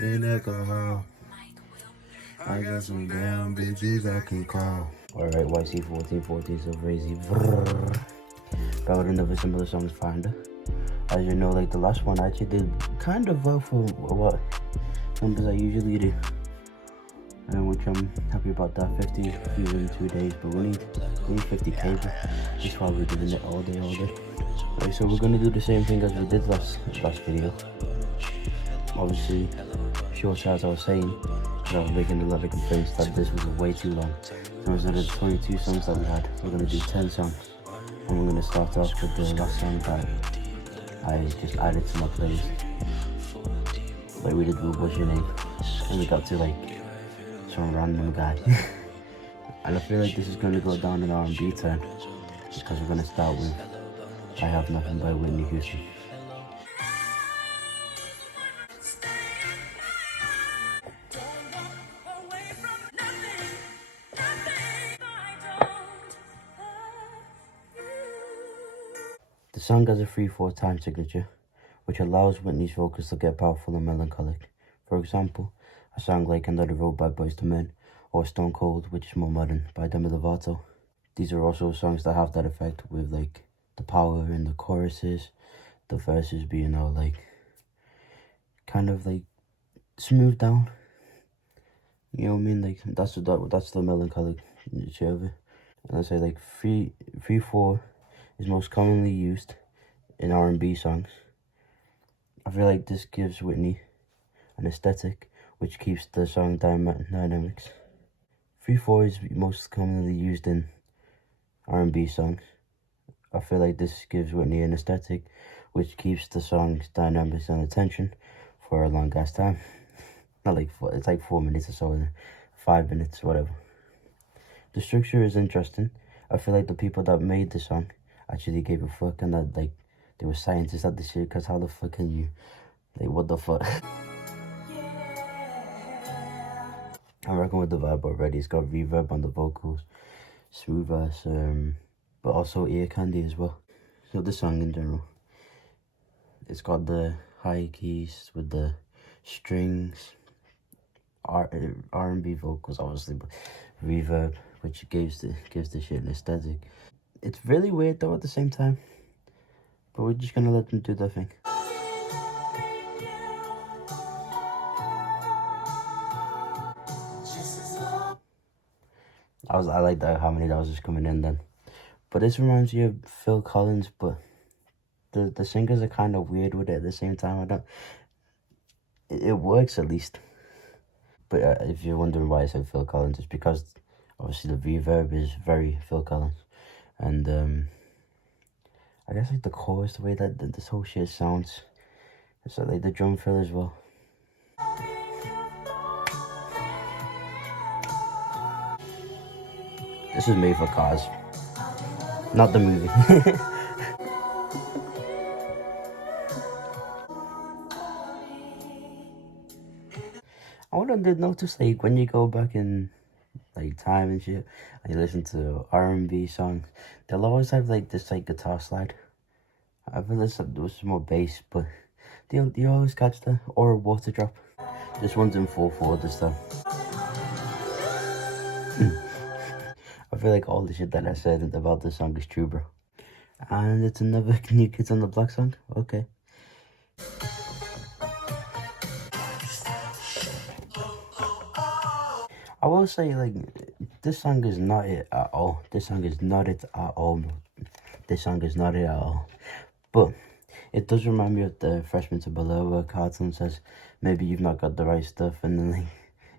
In alcohol. I got some down bitches I can call. Alright, YC1414 so crazy. Back with another similar song is FINDER. As you know, like the last one I actually did kind of well for what numbers I usually do. And which I'm happy about that. 50 views in 2 days, but we need 50k, but that's why we're doing it all day. Right, so we're gonna do the same thing as we did last video. Obviously, short as I was saying, because I was making a lot of complaints that this was way too long. So instead of 22 songs that we had, we're gonna do 10 songs. And we're gonna start off with the last song that I just added to my playlist. Like we did with What's Your Name, and we got to like some random guy. And I feel like this is gonna go down an R&B turn, because we're gonna start with I Have Nothing by Whitney Houston. The song has a 3/4 time signature, which allows Whitney's vocals to get powerful and melancholic. For example, a song like Another Road by Boyz II Men, or Stone Cold, which is more modern, by Demi Lovato. These are also songs that have that effect with like the power in the choruses, the verses being all like kind of like smoothed down. You know what I mean? Like that's the melancholic shit of it. And I say like 3/4 is most commonly used in R&B songs. I feel like this gives Whitney an aesthetic which keeps the song dynamics. 3/4 is most commonly used in R&B songs. I feel like this gives Whitney an aesthetic which keeps the song's dynamics and attention for a long ass time. Not like it's like 4 minutes or so, 5 minutes, whatever. The structure is interesting. I feel like the people that made the song actually gave a fuck, and that like they were scientists at this shit, because how the fuck can you, like, what the fuck? I'm working with the vibe already. It's got reverb on the vocals, smooth ass, but also ear candy as well. So the song in general, it's got the high keys with the strings, R&B vocals obviously, but reverb, which gives the shit an aesthetic. It's really weird though at the same time, but we're just gonna let them do their thing. I like that how many that was just coming in then. But this reminds you of Phil Collins, but the singers are kind of weird with it at the same time. It works at least. But if you're wondering why I said Phil Collins, it's because obviously the reverb is very Phil Collins. And I guess like the chorus, the way that this whole shit sounds, it's like the drum fill as well. This is made for cars, not the movie. I wonder, did notice like when you go back in like time and shit, and you listen to R&B songs, they'll always have like this like guitar slide. I feel there was more bass, but do you always catch that? Or a water drop. This one's in 4/4 this time. I feel like all the shit that I said about this song is true, bro. And it's another New Kids on the Block song. Okay. I will say, like, this song is not it at all. This song is not it at all. This song is not it at all. But it does remind me of the Freshman to Below, where Carlton says, maybe you've not got the right stuff, and then like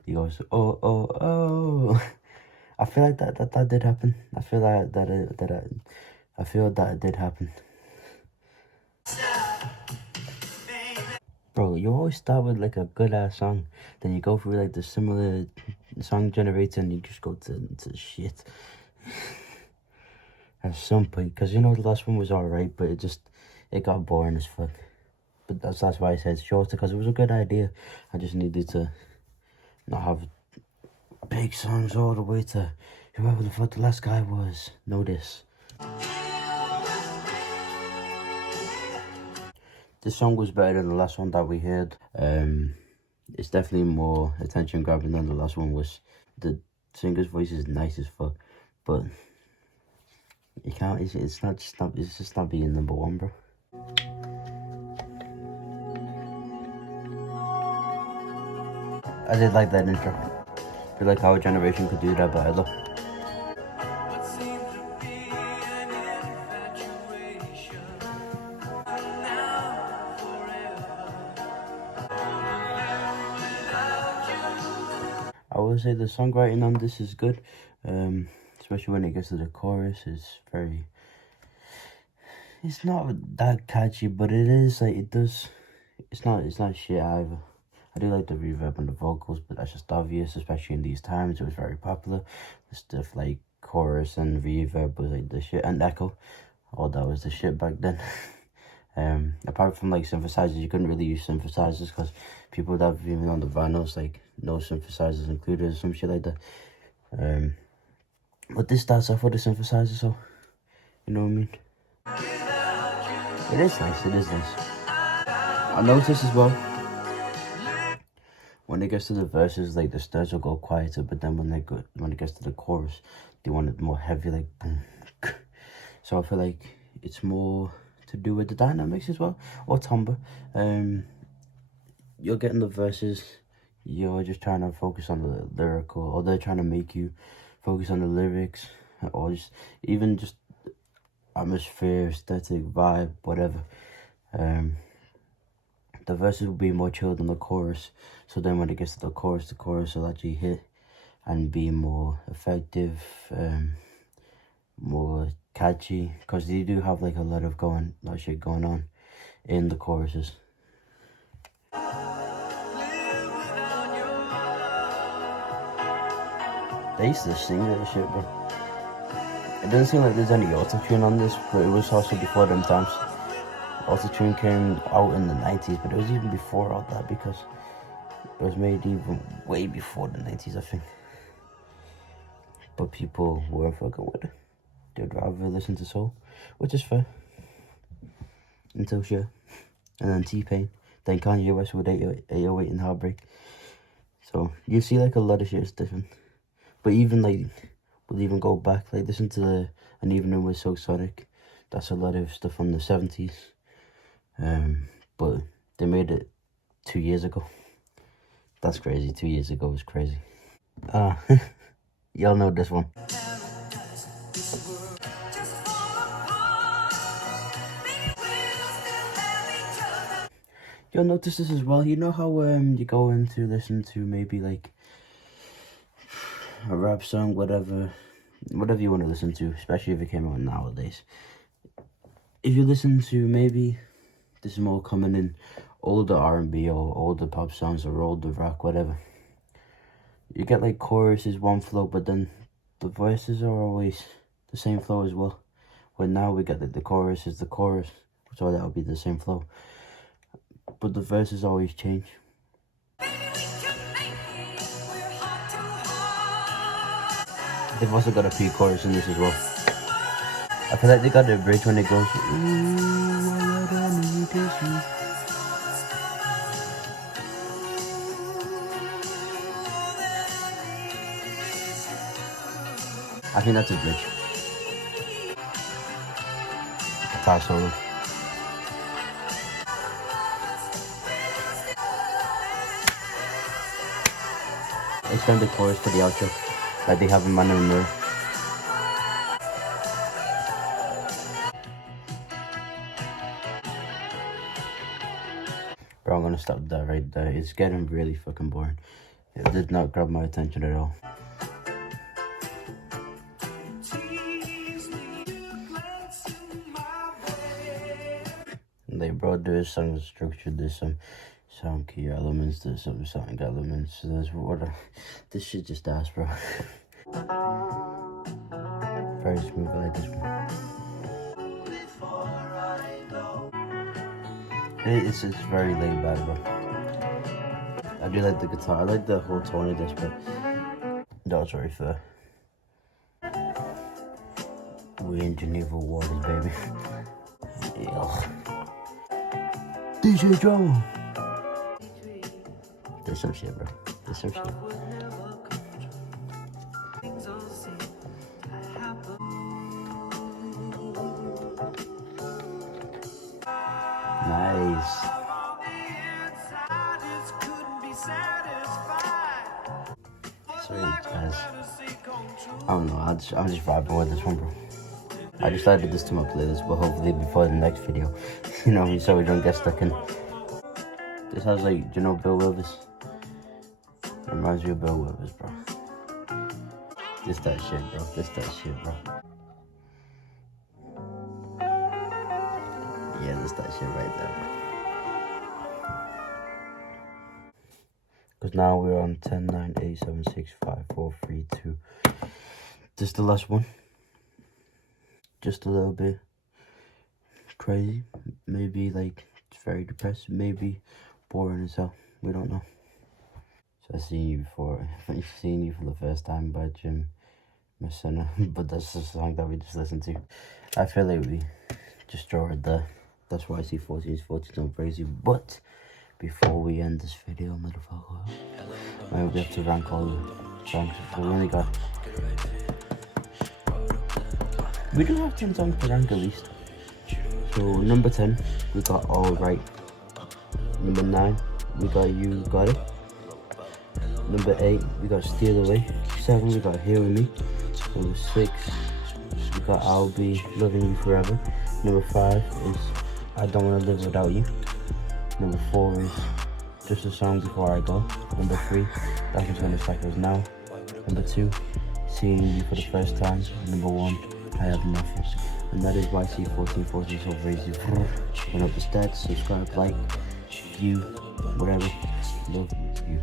he goes, oh. I feel like that did happen. I feel like that it did happen. Bro, you always start with like a good ass song, then you go through like the similar song generator, and you just go to shit at some point. Because you know the last one was alright, but it got boring as fuck. But that's why I said shorter, because it was a good idea. I just needed to not have big songs all the way to whoever the fuck the last guy was. Know this. This song was better than the last one that we heard. It's definitely more attention grabbing than the last one was. The singer's voice is nice as fuck, but you can't. It's just not being number one, bro. I did like that intro. I feel like our generation could do that better though. I would say the songwriting on this is good, especially when it gets to the chorus. It's not that catchy, but it is like it's not shit either. I do like the reverb on the vocals, but that's just obvious, especially in these times. It was very popular. The stuff like chorus and reverb was like the shit, and echo. Oh, that was the shit back then. Apart from like synthesizers, you couldn't really use synthesizers because people would have even on the vinyls like no synthesizers included or some shit like that. But this starts off with a synthesizer, so you know what I mean. It is nice. It is nice. I noticed as well when it gets to the verses, like the snares will go quieter, but then when it gets to the chorus, they want it more heavy, like boom. So I feel like it's more to do with the dynamics as well, or timbre. You're getting the verses, you're just trying to focus on the lyrical, or they're trying to make you focus on the lyrics, or just even just atmosphere, aesthetic, vibe, whatever. The verses will be more chill than the chorus, so then when it gets to the chorus will actually hit and be more effective, more catchy, because they do have like a lot of shit going on in the choruses. They used to sing that shit, bro. It doesn't seem like there's any auto-tune on this, but it was also before them times. Auto-tune came out in the 90s, but it was even before all that because it was made even way before the 90s, I think. But people weren't fucking with it. They'd rather listen to soul, which is fair. Until shit. And then T-Pain. Then Kanye West with 808 and Heartbreak. So you see like a lot of shit is different. But even like, we'll even go back, like listen to An Evening with Chosic. That's a lot of stuff from the 70s. But they made it 2 years ago. That's crazy. 2 years ago was crazy. Y'all know this one. You'll notice this as well. You know how you go in to listen to maybe like a rap song, whatever you want to listen to, especially if it came out nowadays. If you listen to maybe, this is more common in older R&B or older pop songs or older rock, whatever. You get like choruses, one flow, but then the voices are always the same flow as well. When now we get like the chorus is the chorus, so that would be the same flow. But the verses always change. They've also got a pre-chorus in this as well. I feel like they got the bridge when it goes. I think that's a bridge. Guitar solo. Extend the chorus for the outro, like they have in Man in the Mirror. Bro, I'm gonna stop that right there. It's getting really fucking boring. It did not grab my attention at all. Like, bro, there's some structure, there's some sound key elements, there's some sound elements, there's water. This shit just ass, bro. Very smooth, I like this one. It's very laid back, bro. I do like the guitar. I like the whole tone of this, but that was very fair. We in Geneva waters, baby. Yeah. DJ Drama. There's some shit, bro. There's some shit. Nice. Sweet, guys. I don't know. I'm just vibing with this one, bro. I just added this to my playlist, but hopefully before the next video, you know what I mean, so we don't get stuck in. This has like, do you know Bill Withers? It reminds me of Bill Withers, bro. This that shit, bro. This that shit, bro. Yeah, this that shit right there, bro. Because now we're on 10, 9, 8, 7, 6, 5, 4, 3, 2. This is the last one. Just a little bit crazy. Maybe like it's very depressing. Maybe boring as hell. We don't know. So I've seen you before. I've seen you for the first time by Jim Messina. But that's the song that we just listened to. I feel like we just draw it there. That's why I see 14 is 14 on crazy. But before we end this video, motherfucker, maybe we have to rank all the songs. We only got... We do have 10 songs to rank at least. So number 10, we got All Right. Number 9, we got You Got It. Number 8, we got Steal Away. 7, we got Here With Me. Number 6, we got I'll Be Loving You Forever. Number 5 is I Don't Wanna Live Without You. Number 4 is Just a Song Before I Go. Number 3, That's What's Gonna Stack Us Now. Number 2, Seeing You for the First Time. Number 1, I Have Nothing. And that is why C1414 so crazy. Run up the stats, subscribe, like, view, whatever. Love you.